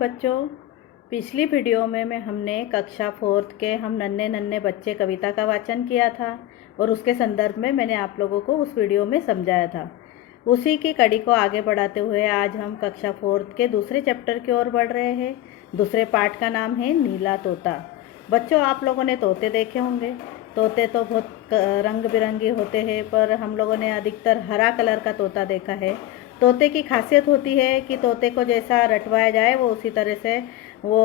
बच्चों। पिछली वीडियो में हमने कक्षा 4th के हम नन्हे नन्हे बच्चे कविता का वाचन किया था और उसके संदर्भ में मैंने आप लोगों को उस वीडियो में समझाया था। उसी की कड़ी को आगे बढ़ाते हुए आज हम कक्षा 4th के दूसरे चैप्टर की ओर बढ़ रहे हैं। दूसरे पार्ट का नाम है नीला तोता। बच्चों, आप लोगों ने तोते देखे होंगे। तोते तो बहुत रंग बिरंगे होते हैं, पर हम लोगों ने अधिकतर हरा कलर का तोता देखा है। तोते की खासियत होती है कि तोते को जैसा रटवाया जाए वो उसी तरह से वो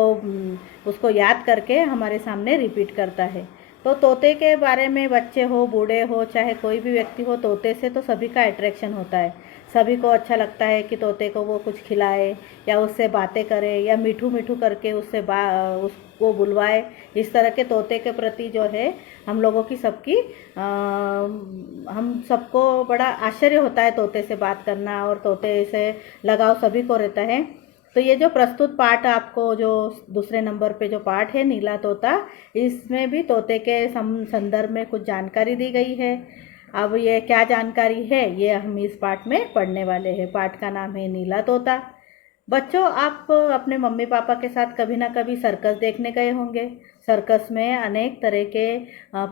उसको याद करके हमारे सामने रिपीट करता है। तो तोते के बारे में बच्चे हो, बूढ़े हो, चाहे कोई भी व्यक्ति हो, तोते से तो सभी का अट्रैक्शन होता है। सभी को अच्छा लगता है कि तोते को वो कुछ खिलाए या उससे बातें करे या मीठू मीठू करके उसको बुलवाए। इस तरह के तोते के प्रति जो है हम लोगों की सबकी हम सबको बड़ा आश्चर्य होता है तोते से बात करना, और तोते से लगाव सभी को रहता है। तो ये जो प्रस्तुत पाठ आपको जो दूसरे नंबर पे जो पाठ है नीला तोता, इसमें भी तोते के संदर्भ में कुछ जानकारी दी गई है। अब ये क्या जानकारी है ये हम इस पाठ में पढ़ने वाले हैं। पाठ का नाम है नीला तोता। बच्चों, आप अपने मम्मी पापा के साथ कभी ना कभी सर्कस देखने गए होंगे। सर्कस में अनेक तरह के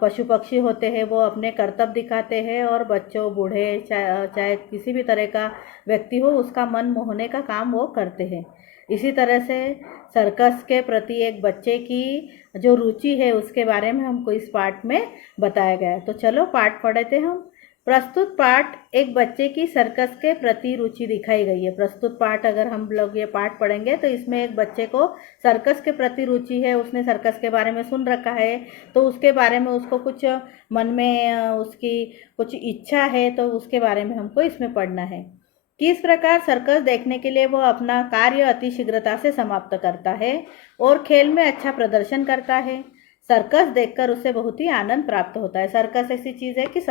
पशु पक्षी होते हैं, वो अपने करतब दिखाते हैं और बच्चों, बूढ़े, चाहे किसी भी तरह का व्यक्ति हो, उसका मन मोहने का काम वो करते हैं। इसी तरह से सर्कस के प्रति एक बच्चे की जो रुचि है उसके बारे में हमको इस पाठ में बताया गया है। तो चलो पाठ पढ़ते हैं हम। प्रस्तुत पाठ एक बच्चे की सर्कस के प्रति रुचि दिखाई गई है। प्रस्तुत पाठ अगर हम लोग ये पाठ पढ़ेंगे तो इसमें एक बच्चे को सर्कस के प्रति रुचि है। उसने सर्कस के बारे में सुन रखा है, तो उसके बारे में उसको कुछ मन में उसकी कुछ इच्छा है, तो उसके बारे में हमको इसमें पढ़ना है। किस प्रकार सर्कस देखने के लिए वो अपना कार्य अति शीघ्रता से समाप्त करता है और खेल में अच्छा प्रदर्शन करता है। सर्कस देखकर उसे बहुत ही आनंद प्राप्त होता है। सर्कस ऐसी चीज़ है कि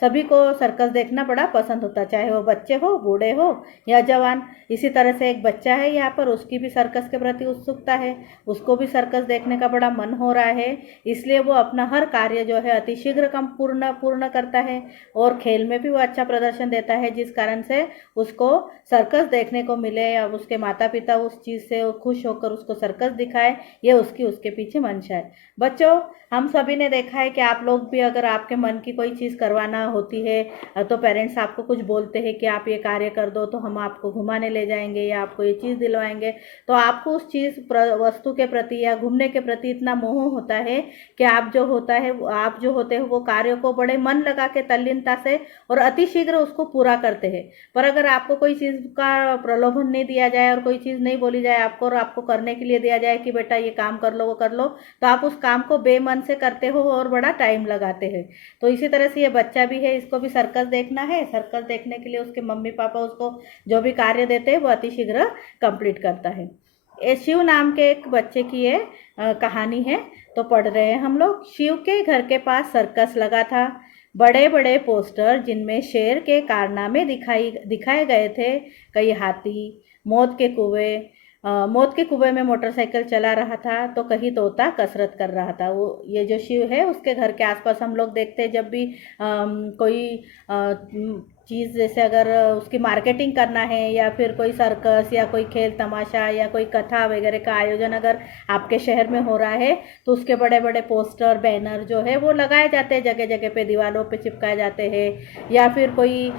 सभी को सर्कस देखना बड़ा पसंद होता है, चाहे वो बच्चे हो, बूढ़े हो या जवान। इसी तरह से एक बच्चा है यहाँ पर, उसकी भी सर्कस के प्रति उत्सुकता है। उसको भी सर्कस देखने का बड़ा मन हो रहा है, इसलिए वो अपना हर कार्य जो है अति शीघ्र पूर्ण करता है और खेल में भी वो अच्छा प्रदर्शन देता है, जिस कारण से उसको सर्कस देखने को मिले या उसके माता पिता उस चीज़ से खुश होकर उसको सर्कस दिखाए, ये उसके पीछे मंशा है। बच्चों, हम सभी ने देखा है कि आप लोग भी अगर आपके मन की कोई चीज़ करवाना होती है तो पेरेंट्स आपको कुछ बोलते हैं कि आप ये कार्य कर दो तो हम आपको घुमाने ले जाएंगे या आपको ये चीज़ दिलवाएंगे। तो आपको उस चीज़ वस्तु के प्रति या घूमने के प्रति इतना मोह होता है कि आप जो होते हैं वो कार्य को बड़े मन लगा के तल्लीनता से और अति शीघ्र उसको पूरा करते हैं। पर अगर आपको कोई चीज़ का प्रलोभन नहीं दिया जाए और कोई चीज़ नहीं बोली जाए आपको और आपको करने के लिए दिया जाए कि बेटा ये काम कर लो, वो कर लो, तो आप उस काम को बेमन से करते हो और बड़ा टाइम लगाते हैं। तो इसी तरह से ये बच्चा भी है, इसको भी सर्कस देखना है। सर्कस देखने के लिए उसके मम्मी पापा उसको जो भी कार्य देते हैं वो अति शीघ्र कंप्लीट करता है। ये शिव नाम के एक बच्चे की ये कहानी है, तो पढ़ रहे हैं हम लोग। शिव के घर के पास सर्कस लगा था। बड़े बड़े पोस्टर जिनमें शेर के कारनामे दिखाए गए थे। कई हाथी, मौत के कुएं में मोटरसाइकिल चला रहा था, तो कहीं तोता कसरत कर रहा था। वो ये जो शिव है उसके घर के आसपास हम लोग देखते हैं, जब भी कोई चीज़, जैसे अगर उसकी मार्केटिंग करना है या फिर कोई सर्कस या कोई खेल तमाशा या कोई कथा वगैरह का आयोजन अगर आपके शहर में हो रहा है, तो उसके बड़े बड़े पोस्टर, बैनर जो है वो लगाए जाते हैं, जगह जगह पे दीवारों पे चिपकाए जाते हैं। या फिर कोई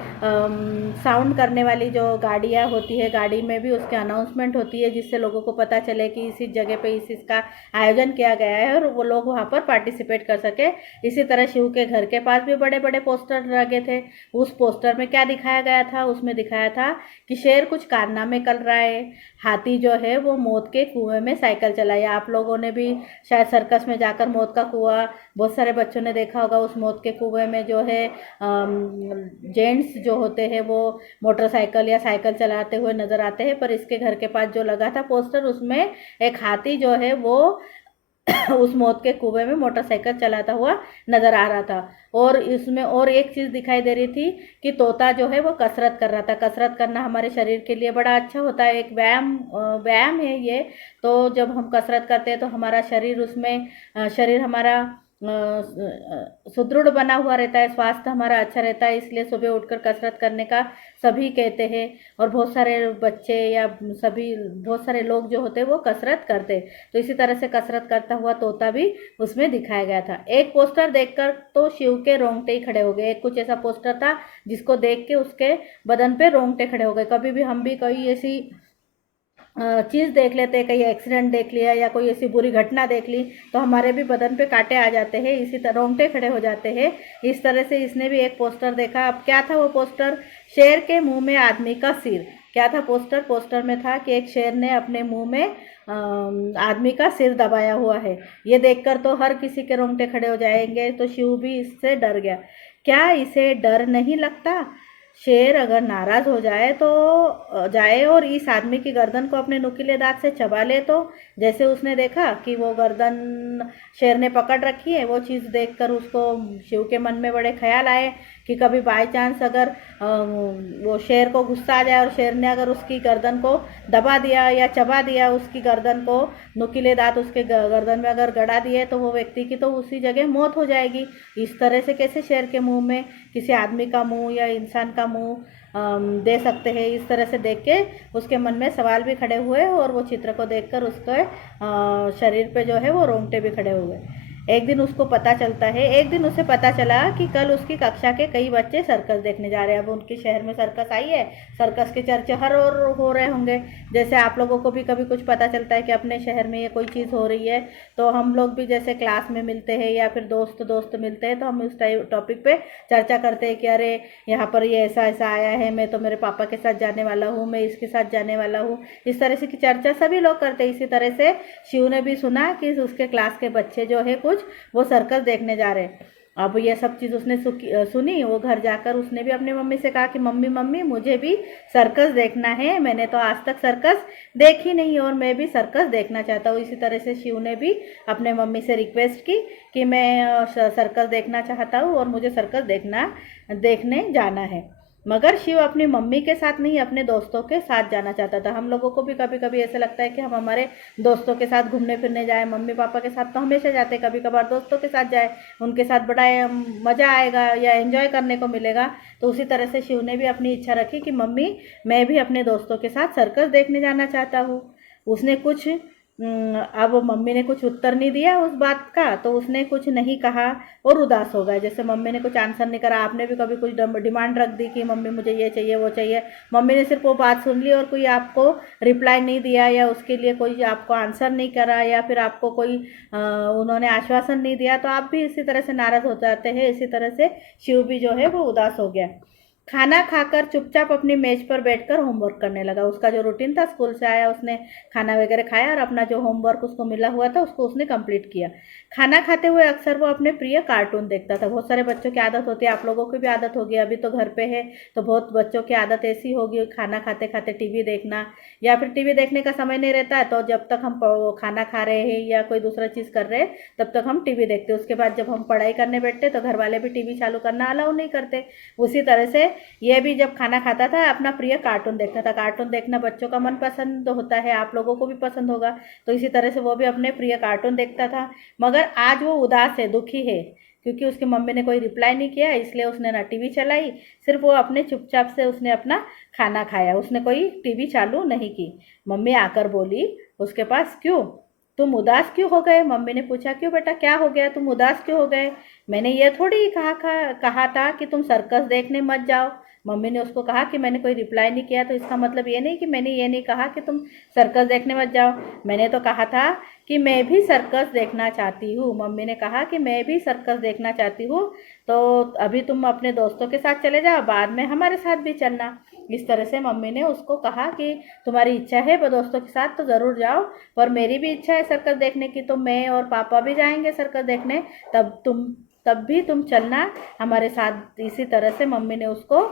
साउंड करने वाली जो गाड़ियाँ होती है, गाड़ी में भी उसके अनाउंसमेंट होती है, जिससे लोगों को पता चले कि इस जगह पे इसका आयोजन किया गया है और वो लोग वहाँ पर पार्टिसिपेट कर सके। इसी तरह शिव के घर के पास भी बड़े बड़े पोस्टर लगे थे। उस पोस्टर में क्या दिखाया गया था? उसमें दिखाया था कि शेर कुछ कारनामे कर रहा है, हाथी जो है वो मौत के कुएं में साइकिल चलाया। आप लोगों ने भी शायद सर्कस में जाकर मौत का कुआं, बहुत सारे बच्चों ने देखा होगा। उस मौत के कुएं में जो है जेंट्स जो होते हैं वो मोटरसाइकिल या साइकिल चलाते हुए नजर आते हैं, पर इसके घर के पास जो लगा था पोस्टर, उसमें एक हाथी जो है वो उस मौत के कुएं में मोटरसाइकिल चलाता हुआ नजर आ रहा था। और इसमें और एक चीज़ दिखाई दे रही थी कि तोता जो है वो कसरत कर रहा था। कसरत करना हमारे शरीर के लिए बड़ा अच्छा होता है, एक व्यायाम है ये। तो जब हम कसरत करते हैं तो हमारा शरीर हमारा सुदृढ़ बना हुआ रहता है, स्वास्थ्य हमारा अच्छा रहता है, इसलिए सुबह उठकर कसरत करने का सभी कहते हैं। और बहुत सारे बच्चे या सभी बहुत सारे लोग जो होते हैं वो कसरत करते। तो इसी तरह से कसरत करता हुआ तोता भी उसमें दिखाया गया था। एक पोस्टर देखकर तो शिव के रोंगटे ही खड़े हो गए। एक कुछ ऐसा पोस्टर था जिसको देख के उसके बदन पे रोंगटे खड़े हो गए। कभी भी हम भी कोई ऐसी चीज़ देख लेते हैं, कहीं एक्सीडेंट देख लिया या कोई ऐसी बुरी घटना देख ली तो हमारे भी बदन पे कांटे आ जाते हैं, इसी तरह रोंगटे खड़े हो जाते हैं। इस तरह से इसने भी एक पोस्टर देखा। अब क्या था वो पोस्टर? शेर के मुंह में आदमी का सिर। क्या था पोस्टर? पोस्टर में था कि एक शेर ने अपने मुंह में आदमी का सिर दबाया हुआ है। ये देखकर तो हर किसी के रोंगटे खड़े हो जाएंगे। तो शिव भी इससे डर गया। क्या इसे डर नहीं लगता? शेर अगर नाराज हो जाए तो जाए और इस आदमी की गर्दन को अपने नुकीले दांत से चबा ले तो? जैसे उसने देखा कि वो गर्दन शेर ने पकड़ रखी है, वो चीज़ देखकर उसको शिव के मन में बड़े ख्याल आए कि कभी बाय चांस अगर वो शेर को गुस्सा आ जाए और शेर ने अगर उसकी गर्दन को दबा दिया या चबा दिया, उसकी गर्दन को नुकीले दांत उसके गर्दन में अगर गड़ा दिए तो वो व्यक्ति की तो उसी जगह मौत हो जाएगी। इस तरह से कैसे शेर के मुंह में किसी आदमी का मुंह या इंसान का मुंह दे सकते हैं? इस तरह से देख के उसके मन में सवाल भी खड़े हुए और वो चित्र को देखकर उसके शरीर पे जो है वो रोंगटे भी खड़े हुए। एक दिन उसे पता चला कि कल उसकी कक्षा के कई बच्चे सर्कस देखने जा रहे हैं। अब उनके शहर में सर्कस आई है, सर्कस के चर्चे हर और हो रहे होंगे। जैसे आप लोगों को भी कभी कुछ पता चलता है कि अपने शहर में ये कोई चीज़ हो रही है तो हम लोग भी जैसे क्लास में मिलते हैं या फिर दोस्त दोस्त मिलते हैं तो हम उस टॉपिक पे चर्चा करते हैं कि अरे यहाँ पर ये ऐसा ऐसा आया है, मैं तो मेरे पापा के साथ जाने वाला हूँ, मैं इसके साथ जाने वाला हूँ। इस तरह से की चर्चा सभी लोग करते हैं। इसी तरह से शिव ने भी सुना कि उसके क्लास के बच्चे जो है कुछ वो सर्कस देखने जा रहे हैं। अब ये सब चीज़ उसने सुनी। वो घर जाकर उसने भी अपनी मम्मी से कहा कि मम्मी मम्मी मुझे भी सर्कस देखना है, मैंने तो आज तक सर्कस देखी नहीं और मैं भी सर्कस देखना चाहता हूँ। इसी तरह से शिव ने भी अपने मम्मी से रिक्वेस्ट की कि मैं सर्कस देखना चाहता हूँ और मुझे सर्कस देखने जाना है। मगर शिव अपनी मम्मी के साथ नहीं अपने दोस्तों के साथ जाना चाहता था। हम लोगों को भी कभी कभी ऐसा लगता है कि हम हमारे दोस्तों के साथ घूमने फिरने जाए। मम्मी पापा के साथ तो हमेशा जाते, कभी कभार दोस्तों के साथ जाए, उनके साथ बड़ा मज़ा आएगा या एंजॉय करने को मिलेगा। तो उसी तरह से शिव ने भी अपनी इच्छा रखी कि मम्मी मैं भी अपने दोस्तों के साथ सर्कस देखने जाना चाहता हूँ। उसने कुछ अब मम्मी ने कुछ उत्तर नहीं दिया उस बात का, तो उसने कुछ नहीं कहा और उदास हो गया। जैसे मम्मी ने कुछ आंसर नहीं करा, आपने भी कभी कुछ डिमांड रख दी कि मम्मी मुझे ये चाहिए वो चाहिए, मम्मी ने सिर्फ वो बात सुन ली और कोई आपको रिप्लाई नहीं दिया या उसके लिए कोई आपको आंसर नहीं करा या फिर आपको कोई उन्होंने आश्वासन नहीं दिया, तो आप भी इसी तरह से नाराज़ हो जाते हैं। इसी तरह से शिव भी जो है वो उदास हो गया। खाना खाकर चुपचाप अपनी मेज पर बैठकर होमवर्क करने लगा। उसका जो रूटीन था, स्कूल से आया उसने खाना वगैरह खाया और अपना जो होमवर्क उसको मिला हुआ था उसको उसने कंप्लीट किया। खाना खाते हुए अक्सर वो अपने प्रिय कार्टून देखता था। बहुत सारे बच्चों की आदत होती है, आप लोगों की भी आदत होगी, अभी तो घर पे है तो बहुत बच्चों की आदत ऐसी होगी खाना खाते खाते टीवी देखना, या फिर टीवी देखने का समय नहीं रहता है तो जब तक हम खाना खा रहे हैं या कोई दूसरा चीज़ कर रहे हैं तब तक हम टीवी देखते हैं। उसके बाद जब हम पढ़ाई करने बैठते तो घर वाले भी टीवी चालू करना अलाउ नहीं करते। उसी तरह से ये भी जब खाना खाता था अपना प्रिय कार्टून देखता था। कार्टून देखना बच्चों का मन पसंद होता है, आप लोगों को भी पसंद होगा। तो इसी तरह से वो भी अपने प्रिय कार्टून देखता था। मगर आज वो उदास है, दुखी है, क्योंकि उसकी मम्मी ने कोई रिप्लाई नहीं किया, इसलिए उसने ना टीवी चलाई, सिर्फ वो अपने चुपचाप से उसने अपना खाना खाया, उसने कोई टीवी चालू नहीं की। मम्मी आकर बोली उसके पास, क्यों तुम उदास क्यों हो गए? मम्मी ने पूछा, क्यों बेटा क्या हो गया, तुम उदास क्यों हो गए? मैंने ये थोड़ी कहा था कि तुम सर्कस देखने मत जाओ। मम्मी ने उसको कहा कि मैंने कोई रिप्लाई नहीं किया तो इसका मतलब ये नहीं कि मैंने ये नहीं कहा कि तुम सर्कस देखने मत जाओ। मैंने तो कहा था कि मैं भी सर्कस देखना चाहती हूँ। मम्मी ने कहा कि मैं भी सर्कस देखना चाहती हूँ, तो अभी तुम अपने दोस्तों के साथ चले जाओ, बाद में हमारे साथ भी चलना। इस तरह से मम्मी ने उसको कहा कि तुम्हारी इच्छा है पर दोस्तों के साथ तो ज़रूर जाओ, पर मेरी भी इच्छा है सर्कस देखने की, तो मैं और पापा भी जाएंगे सर्कस देखने, तब भी तुम चलना हमारे साथ। इसी तरह से मम्मी ने उसको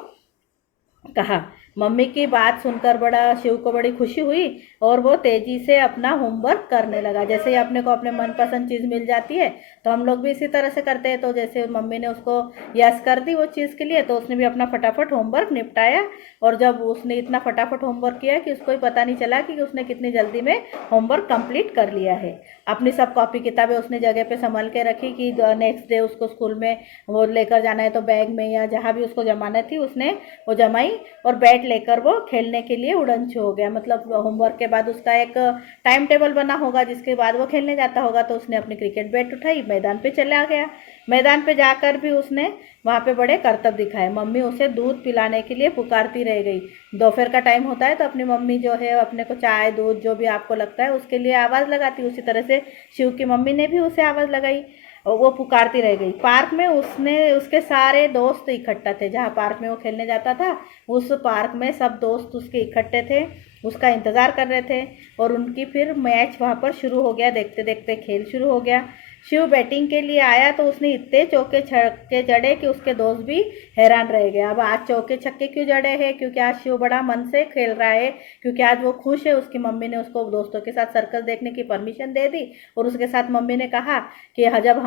कहा। मम्मी की बात सुनकर बड़ा शिव को बड़ी खुशी हुई और वो तेजी से अपना होमवर्क करने लगा। जैसे ही अपने को अपने मनपसंद चीज़ मिल जाती है तो हम लोग भी इसी तरह से करते हैं। तो जैसे मम्मी ने उसको यस कर दी वो चीज़ के लिए, तो उसने भी अपना फटाफट होमवर्क निपटाया। और जब उसने इतना फटाफट होमवर्क किया कि उसको ही पता नहीं चला कि उसने कितनी जल्दी में होमवर्क कंप्लीट कर लिया है। अपनी सब कॉपी किताबें उसने जगह पे संभल के रखी कि नेक्स्ट डे उसको स्कूल में वो लेकर जाना है, तो बैग में या जहाँ भी उसको जमाना थी उसने वो जमाई। और बैट लेकर वो खेलने के लिए उड़न छू हो गया। मतलब होमवर्क के बाद उसका एक टाइम टेबल बना होगा जिसके बाद वो खेलने जाता होगा, तो उसने अपनी क्रिकेट बैट उठाई, मैदान पे चला गया। मैदान पे जाकर भी उसने वहाँ पे बड़े करतब दिखाए। मम्मी उसे दूध पिलाने के लिए पुकारती रह गई। दोपहर का टाइम होता है तो अपनी मम्मी जो है अपने को चाय दूध जो भी आपको लगता है उसके लिए आवाज़ लगाती, उसी तरह से शिव की मम्मी ने भी उसे आवाज़ लगाई और वो पुकारती रह गई। पार्क में उसने उसके सारे दोस्त इकट्ठा थे, जहाँ पार्क में वो खेलने जाता था उस पार्क में सब दोस्त उसके इकट्ठे थे, उसका इंतज़ार कर रहे थे। और उनकी फिर मैच वहाँ पर शुरू हो गया। देखते देखते खेल शुरू हो गया। शिव बैटिंग के लिए आया तो उसने इतने चौके छक्के जड़े कि उसके दोस्त भी हैरान रह गए। अब आज चौके छक्के क्यों जड़े हैं? क्योंकि आज शिव बड़ा मन से खेल रहा है, क्योंकि आज वो खुश है। उसकी मम्मी ने उसको दोस्तों के साथ सर्कस देखने की परमिशन दे दी और उसके साथ मम्मी ने कहा कि जब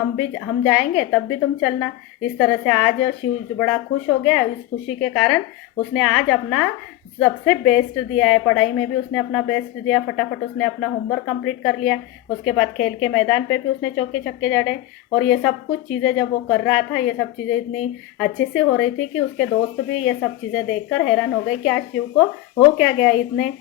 हम जाएंगे तब भी तुम चलना। इस तरह से आज शिव बड़ा खुश हो गया। इस खुशी के कारण उसने आज अपना सबसे बेस्ट दिया है। पढ़ाई में भी उसने अपना बेस्ट दिया, फटाफट उसने अपना होमवर्क कंप्लीट कर लिया। उसके बाद खेल के मैदान पे भी उसने चौके छक्के जड़े। और ये सब कुछ चीज़ें जब वो कर रहा था, ये सब चीज़ें इतनी अच्छे से हो रही थी कि उसके दोस्त भी ये सब चीज़ें देखकर हैरान हो गए कि आज शिव को हो क्या गया, इतने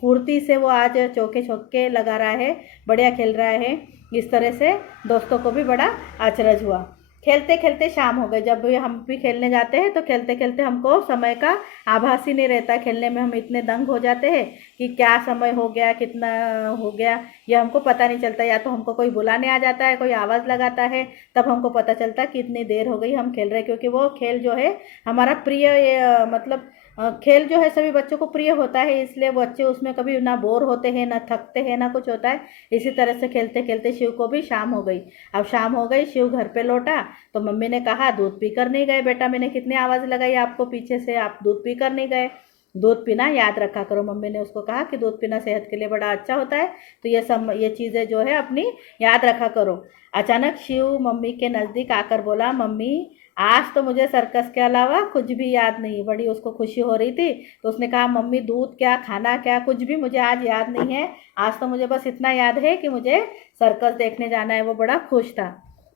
फुर्ती से वो आज चौके छक्के लगा रहा है, बढ़िया खेल रहा है। इस तरह से दोस्तों को भी बड़ा अचरज हुआ। खेलते खेलते शाम हो गई। जब भी हम भी खेलने जाते हैं तो खेलते खेलते हमको समय का आभास ही नहीं रहता। खेलने में हम इतने दंग हो जाते हैं कि क्या समय हो गया, कितना हो गया, ये हमको पता नहीं चलता। या तो हमको कोई बुलाने आ जाता है, कोई आवाज़ लगाता है, तब हमको पता चलता है कि इतनी देर हो गई हम खेल रहे हैं। क्योंकि वो खेल जो है हमारा प्रिय मतलब खेल जो है सभी बच्चों को प्रिय होता है, इसलिए बच्चे उसमें कभी ना बोर होते हैं, ना थकते हैं, ना कुछ होता है। इसी तरह से खेलते खेलते शिव को भी शाम हो गई। अब शाम हो गई, शिव घर पे लौटा तो मम्मी ने कहा दूध पीकर नहीं गए बेटा, मैंने कितनी आवाज़ लगाई आपको पीछे से, आप दूध पीकर नहीं गए। दूध पीना याद रखा करो। मम्मी ने उसको कहा कि दूध पीना सेहत के लिए बड़ा अच्छा होता है, तो ये चीज़ें जो है अपनी याद रखा करो। अचानक शिव मम्मी के नज़दीक आकर बोला, मम्मी आज तो मुझे सर्कस के अलावा कुछ भी याद नहीं। बड़ी उसको खुशी हो रही थी, तो उसने कहा मम्मी दूध क्या, खाना क्या, कुछ भी मुझे आज याद नहीं है। आज तो मुझे बस इतना याद है कि मुझे सर्कस देखने जाना है। वो बड़ा खुश था।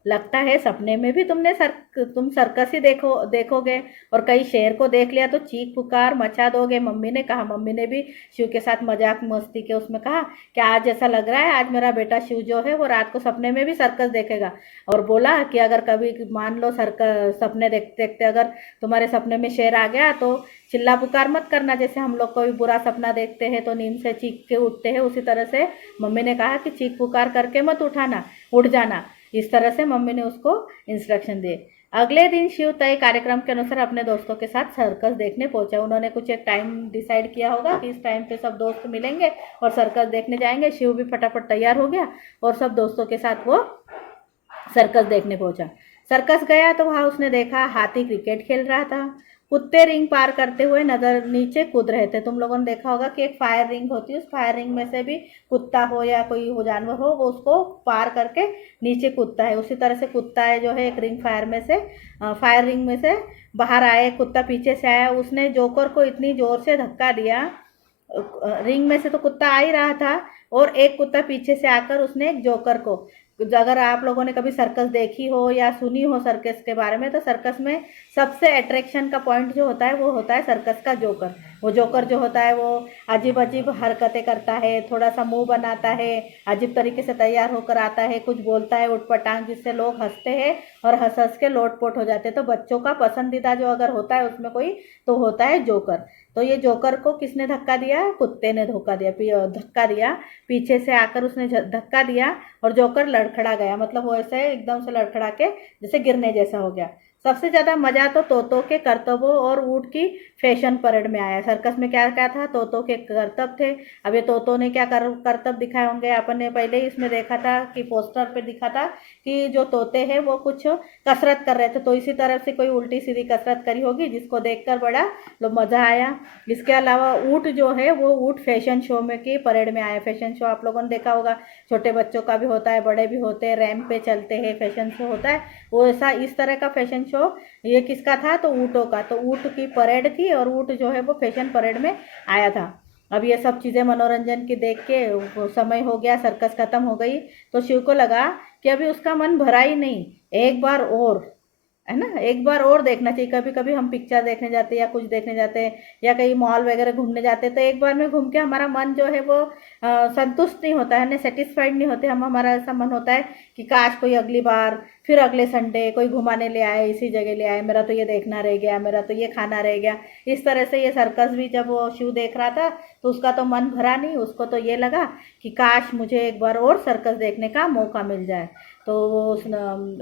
लगता है सपने में भी तुम सर्कस ही देखोगे और कहीं शेर को देख लिया तो चीख पुकार मचा दोगे, मम्मी ने कहा। मम्मी ने भी शिव के साथ मजाक मस्ती के उसमें कहा कि आज ऐसा लग रहा है आज मेरा बेटा शिव जो है वो रात को सपने में भी सर्कस देखेगा। और बोला कि अगर कभी मान लो सर्कस सपने देखते देखते अगर तुम्हारे सपने में शेर आ गया तो चिल्ला पुकार मत करना। जैसे हम लोग कोई बुरा सपना देखते हैं तो नींद से चीख के उठते हैं, उसी तरह से मम्मी ने कहा कि चीख पुकार करके मत उठाना, उठ जाना। इस तरह से मम्मी ने उसको इंस्ट्रक्शन दिए। अगले दिन शिव तय कार्यक्रम के अनुसार अपने दोस्तों के साथ सर्कस देखने पहुंचा। उन्होंने कुछ एक टाइम डिसाइड किया होगा कि इस टाइम पे सब दोस्त मिलेंगे और सर्कस देखने जाएंगे। शिव भी फटाफट तैयार हो गया और सब दोस्तों के साथ वो सर्कस देखने पहुंचा। सर्कस गया तो वहां उसने देखा हाथी क्रिकेट खेल रहा था, कुत्ते रिंग पार करते हुए नजर नीचे कूद रहे थे। तुम लोगों ने देखा होगा कि एक फायर रिंग होती है, उस फायर रिंग में से भी कुत्ता हो या कोई हो जानवर हो वो उसको पार करके नीचे कूदता है। उसी तरह से कुत्ता है जो है एक रिंग फायर रिंग में से बाहर आए, कुत्ता पीछे से आया, उसने जोकर को इतनी जोर से धक्का दिया। रिंग में से तो कुत्ता आ ही रहा था और एक कुत्ता पीछे से आकर उसने एक जोकर को, अगर आप लोगों ने कभी सर्कस देखी हो या सुनी हो सर्कस के बारे में, तो सर्कस में सबसे अट्रैक्शन का पॉइंट जो होता है वो होता है सर्कस का जोकर। वो जोकर जो होता है वो अजीब अजीब हरकतें करता है, थोड़ा सा मुंह बनाता है, अजीब तरीके से तैयार होकर आता है, कुछ बोलता है उठपटांग, जिससे लोग हंसते हैं और हंस हंस के लोटपोट हो जाते हैं। तो बच्चों का पसंदीदा जो अगर होता है उसमें कोई तो होता है जोकर। तो ये जोकर को किसने धक्का दिया? कुत्ते ने धक्का दिया, पीछे से आकर उसने धक्का दिया और जोकर लड़खड़ा गया। मतलब वो ऐसे एकदम से लड़खड़ा के जैसे गिरने जैसा हो गया। सबसे ज़्यादा मज़ा तो तोतों के करतबों और ऊँट की फैशन परेड में आया। सर्कस में क्या क्या था, तोतों के करतब थे। अब ये तोतों ने क्या करतब दिखाए होंगे, अपन ने पहले ही इसमें देखा था कि पोस्टर पे दिखा था कि जो तोते हैं वो कुछ कसरत कर रहे थे, तो इसी तरह से कोई उल्टी सीधी कसरत करी होगी जिसको देखकर बड़ा मज़ा आया। इसके अलावा ऊँट जो है वो ऊँट फैशन शो में की परेड में आया। फैशन शो आप लोगों ने देखा होगा, छोटे बच्चों का भी होता है, बड़े भी होते हैं, रैंप पे चलते हैं, फैशन शो होता है। वो ऐसा इस तरह का फैशन शो ये किसका था, तो ऊँटों का। तो ऊँट की परेड थी और ऊँट जो है वो फैशन परेड में आया था। अब ये सब चीज़ें मनोरंजन की देख के समय हो गया, सर्कस खत्म हो गई, तो शिव को लगा कि अभी उसका मन भरा ही नहीं, एक बार और, है ना, एक बार और देखना चाहिए। कभी कभी हम पिक्चर देखने जाते हैं या कुछ देखने जाते हैं या कहीं मॉल वगैरह घूमने जाते हैं, तो एक बार में घूम के हमारा मन जो है वो संतुष्ट नहीं होता है ना, सेटिस्फाइड नहीं होते हम। हमारा ऐसा मन होता है कि काश कोई अगली बार, फिर अगले संडे कोई घुमाने ले आए, इसी जगह ले आए, मेरा तो ये देखना रह गया, मेरा तो ये खाना रह गया। इस तरह से ये सर्कस भी जब वो शिव देख रहा था तो उसका तो मन भरा नहीं, उसको तो ये लगा कि काश मुझे एक बार और सर्कस देखने का मौका मिल जाए। तो वो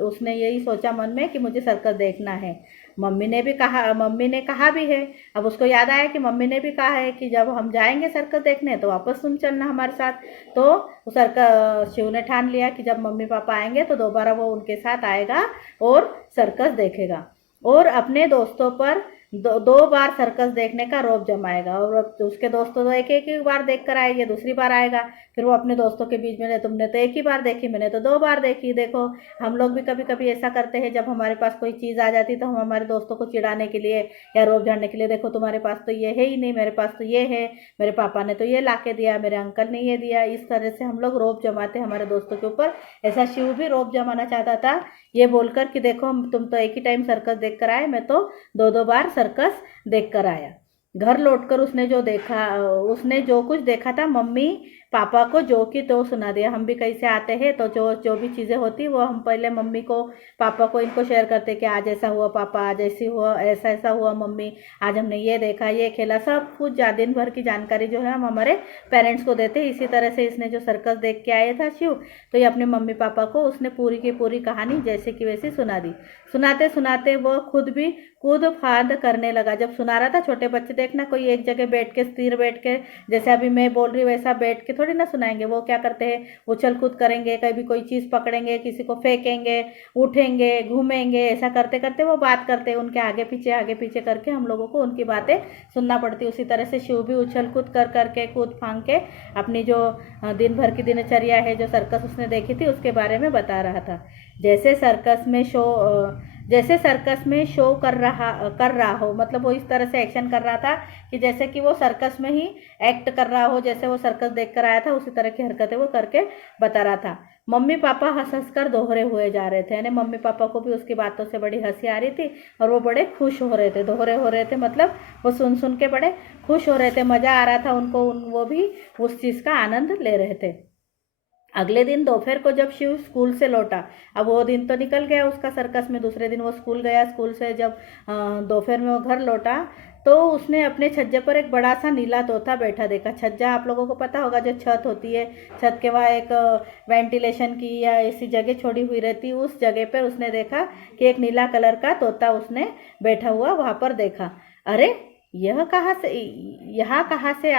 उसने यही सोचा मन में कि मुझे सर्कस देखना है। मम्मी ने कहा भी है। अब उसको याद आया कि मम्मी ने भी कहा है कि जब हम जाएंगे सर्कस देखने तो वापस तुम चलना हमारे साथ। तो सर्कस शिव ने ठान लिया कि जब मम्मी पापा आएंगे तो दोबारा वो उनके साथ आएगा और सर्कस देखेगा, और अपने दोस्तों पर दो बार सर्कस देखने का रौब जमाएगा। और उसके दोस्तों तो एक एक ही बार देख कर आए, ये दूसरी बार आएगा। फिर वो अपने दोस्तों के बीच में, तुमने तो एक ही बार देखी, मैंने तो 2 बार देखी। देखो, हम लोग भी कभी कभी ऐसा करते हैं, जब हमारे पास कोई चीज़ आ जाती तो हम हमारे दोस्तों को चिढ़ाने के लिए या रौब झाड़ने के लिए, देखो तुम्हारे पास तो ये है ही नहीं, मेरे पास तो ये है, मेरे पापा ने तो ये ला के दिया, मेरे अंकल ने ये दिया। इस तरह से हम लोग रौब जमाते हैं हमारे दोस्तों के ऊपर। ऐसा शिव भी रौब जमाना चाहता था, ये बोलकर कि देखो तुम तो एक ही टाइम सर्कस देख कर आए, मैं तो 2 2 बार सर्कस देख कर आया। घर लौटकर उसने जो कुछ देखा था मम्मी पापा को जो कि तो सुना दिया। हम भी कहीं से आते हैं तो जो जो भी चीज़ें होती वो हम पहले मम्मी को, पापा को, इनको शेयर करते कि आज ऐसा हुआ पापा, आज ऐसी हुआ, ऐसा ऐसा हुआ मम्मी, आज हमने ये देखा, ये खेला, सब कुछ दिन भर की जानकारी जो है हम हमारे पेरेंट्स को देते। इसी तरह से इसने जो सर्कस देख के आया था शिव, तो ये अपने मम्मी पापा को उसने पूरी की पूरी कहानी जैसे कि वैसी सुना दी। सुनाते सुनाते वो खुद भी कूद फाद करने लगा। जब सुना रहा था, छोटे बच्चे देखना कोई एक जगह बैठ के, स्थिर बैठ के, जैसे अभी मैं बोल रही हूँ वैसा बैठ के थोड़ी ना सुनाएंगे। वो क्या करते हैं, उछल कूद करेंगे, कभी कोई चीज़ पकड़ेंगे, किसी को फेंकेंगे, उठेंगे, घूमेंगे, ऐसा करते करते वो बात करते हैं। उनके आगे पीछे करके हम लोगों को उनकी बातें सुनना पड़ती। उसी तरह से शिव भी उछल कूद कर करके, कूद फांग के अपनी जो दिन भर की दिनचर्या है, जो सर्कस उसने देखी थी उसके बारे में बता रहा था। जैसे सर्कस में शो कर रहा हो, मतलब वो इस तरह से एक्शन कर रहा था कि जैसे कि वो सर्कस में ही एक्ट कर रहा हो, जैसे वो सर्कस देख कर आया था उसी तरह की हरकतें वो करके बता रहा था। मम्मी पापा हंस हंस कर दोहरे हुए जा रहे थे, यानी मम्मी पापा को भी उसकी बातों से बड़ी हंसी आ रही थी और वो बड़े खुश हो रहे थे। दोहरे हो रहे थे मतलब वो सुन सुन के बड़े खुश हो रहे थे, मज़ा आ रहा था उनको, वो भी उस चीज़ का आनंद ले रहे थे। अगले दिन दोपहर को जब शिव स्कूल से लौटा, अब वो दिन तो निकल गया उसका सर्कस में, दूसरे दिन वो स्कूल गया। स्कूल से जब दोपहर में वो घर लौटा तो उसने अपने छज्जे पर एक बड़ा सा नीला तोता बैठा देखा। छज्जा आप लोगों को पता होगा, जो छत होती है, छत के वहाँ एक वेंटिलेशन की या ऐसी जगह छोड़ी हुई रहती, उस जगह पर उसने देखा कि एक नीला कलर का तोता उसने बैठा हुआ वहाँ पर देखा। अरे यहाँ कहाँ से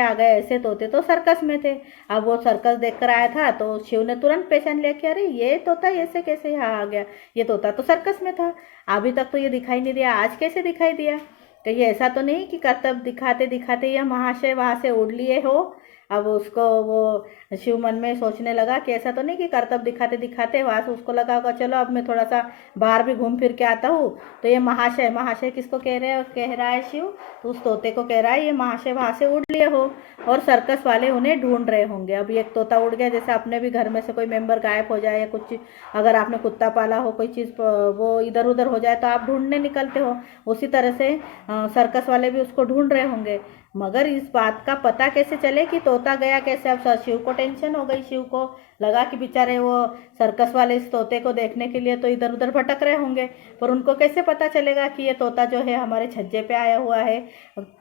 आ गया, ऐसे तोते तो सर्कस में थे। अब वो सर्कस देख कर आया था तो शिव ने तुरंत पहचान लिया कि अरे ये तोता ऐसे कैसे यहाँ आ गया, ये तोता तो सर्कस में था, अभी तक तो ये दिखाई नहीं दिया, आज कैसे दिखाई दिया। कहीं ऐसा तो नहीं कि करतब दिखाते दिखाते यह महाशय वहाँ से उड़ लिए हो। अब उसको वो शिव मन में सोचने लगा कि ऐसा तो नहीं कि करतब दिखाते दिखाते वहाँ से उसको लगा होगा चलो अब मैं थोड़ा सा बाहर भी घूम फिर के आता हूँ। तो ये महाशय किसको कह रहा है शिव, तो उस तोते को कह रहा है ये महाशय वहाँ से उड़ लिए हो और सर्कस वाले उन्हें ढूंढ रहे होंगे। अब एक तोता उड़ गया, जैसे अपने भी घर में से कोई मेंबर गायब हो जाए या कुछ, अगर आपने कुत्ता पाला हो, कोई चीज़ वो इधर उधर हो जाए तो आप ढूंढने निकलते हो, उसी तरह से सर्कस वाले भी उसको ढूंढ रहे होंगे। मगर इस बात का पता कैसे चले कि तोता गया कैसे। अब शिव को टेंशन हो गई, शिव को लगा कि बेचारे वो सर्कस वाले इस तोते को देखने के लिए तो इधर उधर भटक रहे होंगे, पर उनको कैसे पता चलेगा कि ये तोता जो है हमारे छज्जे पे आया हुआ है।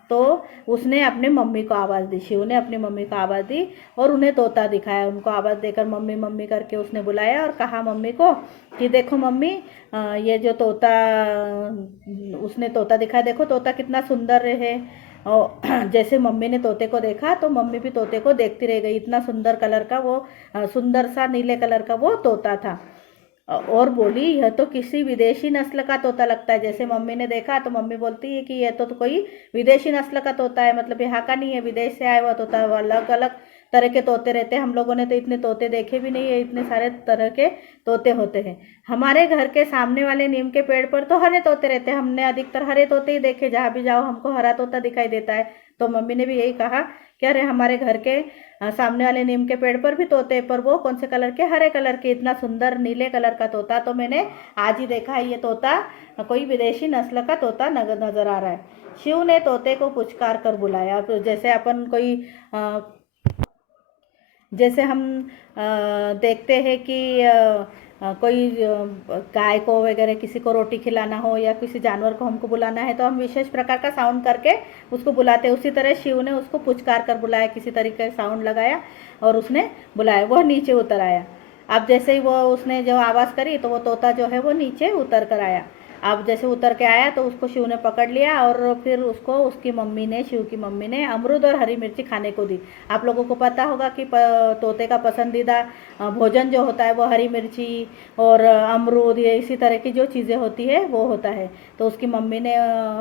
तो उसने अपनी मम्मी को आवाज़ दी, शिव ने अपनी मम्मी को आवाज़ दी और उन्हें तोता दिखाया। उनको आवाज़ देकर मम्मी मम्मी करके उसने बुलाया और कहा मम्मी को कि देखो मम्मी, ये जो तोता, उसने तोता दिखाया, देखो तोता कितना सुंदर है। और जैसे मम्मी ने तोते को देखा तो मम्मी भी तोते को देखती रह गई। इतना सुंदर कलर का वो, सुंदर सा नीले कलर का वो तोता था। और बोली यह तो किसी विदेशी नस्ल का तोता लगता है। जैसे मम्मी ने देखा तो मम्मी बोलती है कि यह तो कोई विदेशी नस्ल का तोता है, मतलब यहाँ का नहीं है, विदेश से आया हुआ तोता है। अलग अलग तरह के तोते रहते हैं, हम लोगों ने तो इतने तोते देखे भी नहीं है, इतने सारे तरह के तोते होते हैं। हमारे घर के सामने वाले नीम के पेड़ पर तो हरे तोते रहते हैं, हमने अधिकतर हरे तोते ही देखे, जहाँ भी जाओ हमको हरा तोता दिखाई देता है। तो मम्मी ने भी यही कहा कि अरे हमारे घर के सामने वाले नीम के पेड़ पर भी तोते, पर वो कौन से कलर के, हरे कलर के। इतना सुंदर नीले कलर का तोता तो मैंने आज ही देखा है। ये तोता कोई विदेशी नस्ल का तोता नजर आ रहा है। शिव ने तोते को पुचकार कर बुलाया। जैसे अपन कोई जैसे हम देखते हैं कि कोई गाय को वगैरह किसी को रोटी खिलाना हो या किसी जानवर को हमको बुलाना है तो हम विशेष प्रकार का साउंड करके उसको बुलाते हैं। उसी तरह शिव ने उसको पुचकार कर बुलाया, किसी तरीके का साउंड लगाया और उसने बुलाया। वह नीचे उतर आया। अब जैसे ही वो उसने जो आवाज़ करी तो वो तोता जो है वो नीचे उतर कर आया। अब जैसे उतर के आया तो उसको शिव ने पकड़ लिया और फिर उसको उसकी मम्मी ने, शिव की मम्मी ने अमरूद और हरी मिर्ची खाने को दी। आप लोगों को पता होगा कि तोते का पसंदीदा भोजन जो होता है वो हरी मिर्ची और अमरूद, ये इसी तरह की जो चीज़ें होती है वो होता है। तो उसकी मम्मी ने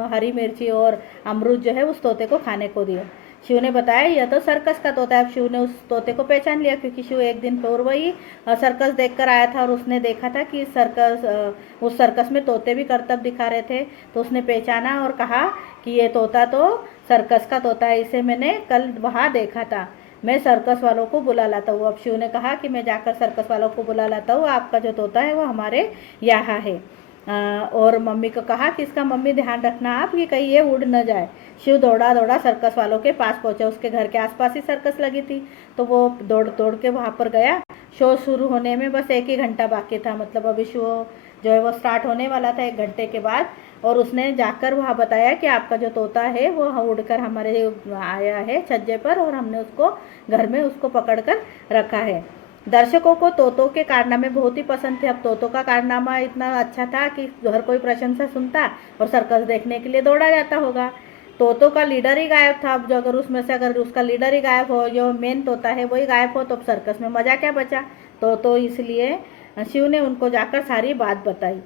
हरी मिर्ची और अमरूद जो है उस तोते को खाने को दिया। शिव ने बताया यह तो सर्कस का तोता है। अब शिव ने उस तोते को पहचान लिया, क्योंकि शिव एक दिन पूर्व ही सर्कस देखकर आया था और उसने देखा था कि उस सर्कस में तोते भी करतब दिखा रहे थे। तो उसने पहचाना और कहा कि ये तोता तो सर्कस का तोता है, इसे मैंने कल वहाँ देखा था, मैं सर्कस वालों को बुला लाता हूँ। अब शिव ने कहा कि मैं जाकर सर्कस वालों को बुला लाता हूँ, आपका जो तोता है वो हमारे यहाँ है। और मम्मी को कहा कि इसका मम्मी ध्यान रखना आप कि कहीं ये उड़ न जाए। शिव दौड़ा दौड़ा सर्कस वालों के पास पहुंचा। उसके घर के आसपास ही सर्कस लगी थी, तो वो दौड़ दौड़ के वहाँ पर गया। शो शुरू होने में बस 1 ही घंटा बाकी था, मतलब अभी शो जो है वो स्टार्ट होने वाला था 1 घंटे के बाद। और उसने जाकर वहाँ बताया कि आपका जो तोता है वो उड़कर हमारे आया है छज्जे पर और हमने उसको घर में उसको पकड़ कर रखा है। दर्शकों को तोतों के कारनामे बहुत ही पसंद थे। अब तोतों का कारनामा इतना अच्छा था कि हर कोई प्रशंसा सुनता और सर्कस देखने के लिए दौड़ा जाता होगा। तोतों का लीडर ही गायब था। अब जो अगर उसमें से अगर उसका लीडर ही गायब हो, जो मेन तोता है वही गायब हो, तो अब सर्कस में मज़ा क्या बचा। तो इसलिए शिव ने उनको जाकर सारी बात बताई।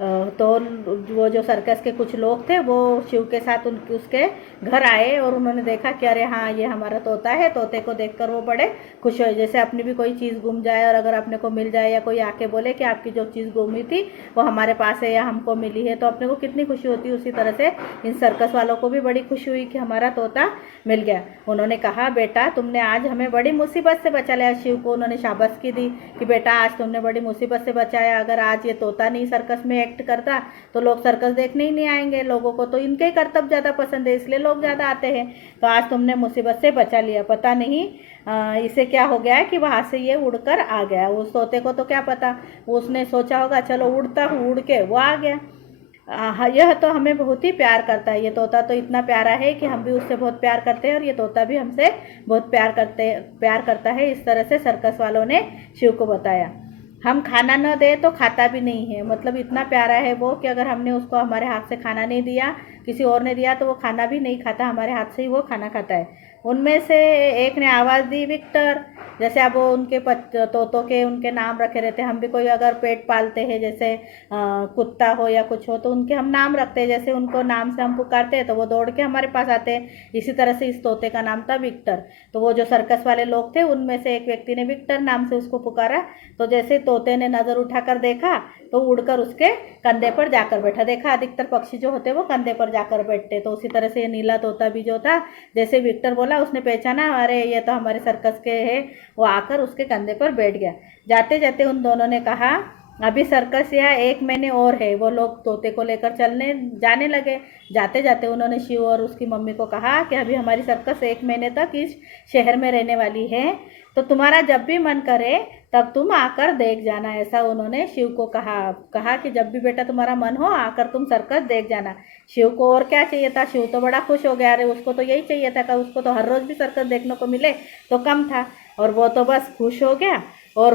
तो वो जो सर्कस के कुछ लोग थे वो शिव के साथ उसके घर आए और उन्होंने देखा कि अरे हाँ ये हमारा तोता है। तोते को देखकर वो बड़े खुश हुए, जैसे अपनी भी कोई चीज़ गुम जाए और अगर अपने को मिल जाए या कोई आके बोले कि आपकी जो चीज़ गुमी थी वो हमारे पास है या हमको मिली है, तो अपने को कितनी खुशी होती है। उसी तरह से इन सर्कस वालों को भी बड़ी खुशी हुई कि हमारा तोता मिल गया। उन्होंने कहा बेटा तुमने आज हमें बड़ी मुसीबत से बचा लिया। शिव को उन्होंने शाबाशी दी कि बेटा आज तुमने बड़ी मुसीबत से बचाया। अगर आज ये तोता नहीं सर्कस में एक्ट करता तो लोग सर्कस देखने ही नहीं आएंगे। लोगों को तो इनके करतब ज़्यादा पसंद है, इसलिए लोग ज़्यादा आते हैं। तो आज तुमने मुसीबत से बचा लिया। पता नहीं इसे क्या हो गया है कि वहाँ से ये उड़कर आ गया। उस तोते को तो क्या पता, उसने सोचा होगा चलो उड़ता हूँ, उड़ के वो आ गया। यह तो हमें बहुत ही प्यार करता है। ये तोता तो इतना प्यारा है कि हम भी उससे बहुत प्यार करते हैं और ये तोता भी हमसे बहुत प्यार करता है। इस तरह से सर्कस वालों ने शिव को बताया। हम खाना न दे तो खाता भी नहीं है, मतलब इतना प्यारा है वो कि अगर हमने उसको हमारे हाथ से खाना नहीं दिया, किसी और ने दिया, तो वो खाना भी नहीं खाता, हमारे हाथ से ही वो खाना खाता है। उनमें से एक ने आवाज़ दी विक्टर। जैसे अब वो उनके तोतों के उनके नाम रखे रहते हैं। हम भी कोई अगर पेट पालते हैं, जैसे कुत्ता हो या कुछ हो, तो उनके हम नाम रखते हैं। जैसे उनको नाम से हम पुकारते हैं तो वो दौड़ के हमारे पास आते हैं। इसी तरह से इस तोते का नाम था विक्टर। तो वो जो सर्कस वाले लोग थे उनमें से एक व्यक्ति ने विक्टर नाम से उसको पुकारा। तो जैसे तोते ने नज़र उठाकर देखा तो उड़कर उसके कंधे पर जाकर बैठा। देखा अधिकतर पक्षी जो होते हैं वो कंधे पर जाकर बैठते, तो उसी तरह से ये नीला तोता भी जो था, जैसे विक्टर बोला उसने पहचाना अरे ये तो हमारे सर्कस के है, वो आकर उसके कंधे पर बैठ गया। जाते जाते उन दोनों ने कहा अभी सर्कस यहाँ 1 महीने और है। वो लोग तोते को लेकर चलने जाने लगे। जाते जाते उन्होंने शिव और उसकी मम्मी को कहा कि अभी हमारी सर्कस 1 महीने तक इस शहर में रहने वाली है, तो तुम्हारा जब भी मन करे तब तुम आकर देख जाना। ऐसा उन्होंने शिव को कहा कि जब भी बेटा तुम्हारा मन हो आकर तुम सर्कस देख जाना। शिव को और क्या चाहिए था, शिव तो बड़ा खुश हो गया। अरे उसको तो यही चाहिए था कि उसको तो हर रोज भी सर्कस देखने को मिले तो कम था। और वो तो बस खुश हो गया, और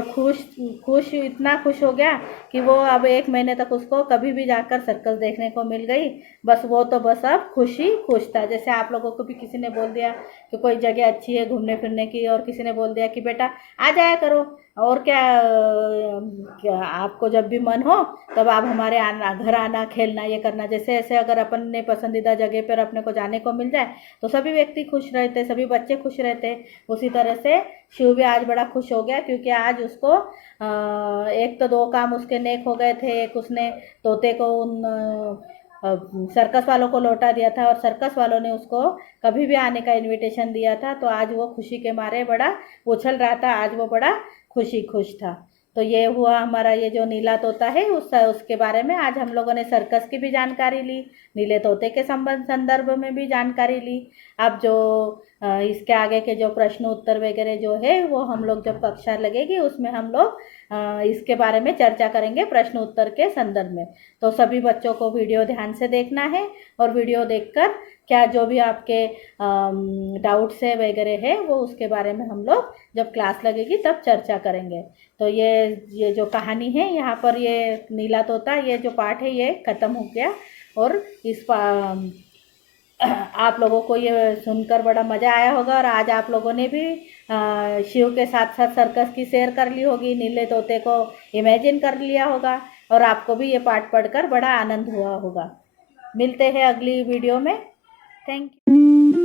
खुश इतना खुश हो गया कि वो अब 1 महीने तक उसको कभी भी जाकर सर्कस देखने को मिल गई। बस वो तो बस अब खुश ही खुश था। जैसे आप लोगों को भी किसी ने बोल दिया कि कोई जगह अच्छी है घूमने फिरने की, और किसी ने बोल दिया कि बेटा आ जाया करो, और क्या आपको जब भी मन हो तब आप हमारे घर आना, खेलना, ये करना। जैसे ऐसे अगर अपन ने पसंदीदा जगह पर अपने को जाने को मिल जाए तो सभी व्यक्ति खुश रहते, सभी बच्चे खुश रहते। उसी तरह से शिव भी आज बड़ा खुश हो गया, क्योंकि आज उसको एक तो 2 काम उसके नेक हो गए थे। एक उसने तोते को उन सर्कस वालों को लौटा दिया था, और सर्कस वालों ने उसको कभी भी आने का इनविटेशन दिया था। तो आज वो खुशी के मारे बड़ा उछल रहा था, आज वो बड़ा खुश था। तो ये हुआ हमारा ये जो नीला तोता है उसके बारे में आज हम लोगों ने सर्कस की भी जानकारी ली, नीले तोते के संदर्भ में भी जानकारी ली। अब जो इसके आगे के जो प्रश्न उत्तर वगैरह जो है वो हम लोग जब कक्षा लगेगी उसमें हम लोग इसके बारे में चर्चा करेंगे प्रश्न उत्तर के संदर्भ में। तो सभी बच्चों को वीडियो ध्यान से देखना है, और वीडियो देखकर क्या जो भी आपके डाउट्स है वगैरह है वो उसके बारे में हम लोग जब क्लास लगेगी तब चर्चा करेंगे। तो ये जो कहानी है यहाँ पर, ये नीला तोता, ये जो पाठ है ये ख़त्म हो गया। और आप लोगों को ये सुनकर बड़ा मज़ा आया होगा, और आज आप लोगों ने भी शिव के साथ साथ सर्कस की सैर कर ली होगी, नीले तोते को इमेजिन कर लिया होगा, और आपको भी ये पाठ पढ़कर बड़ा आनंद हुआ होगा। मिलते हैं अगली वीडियो में। Thank you.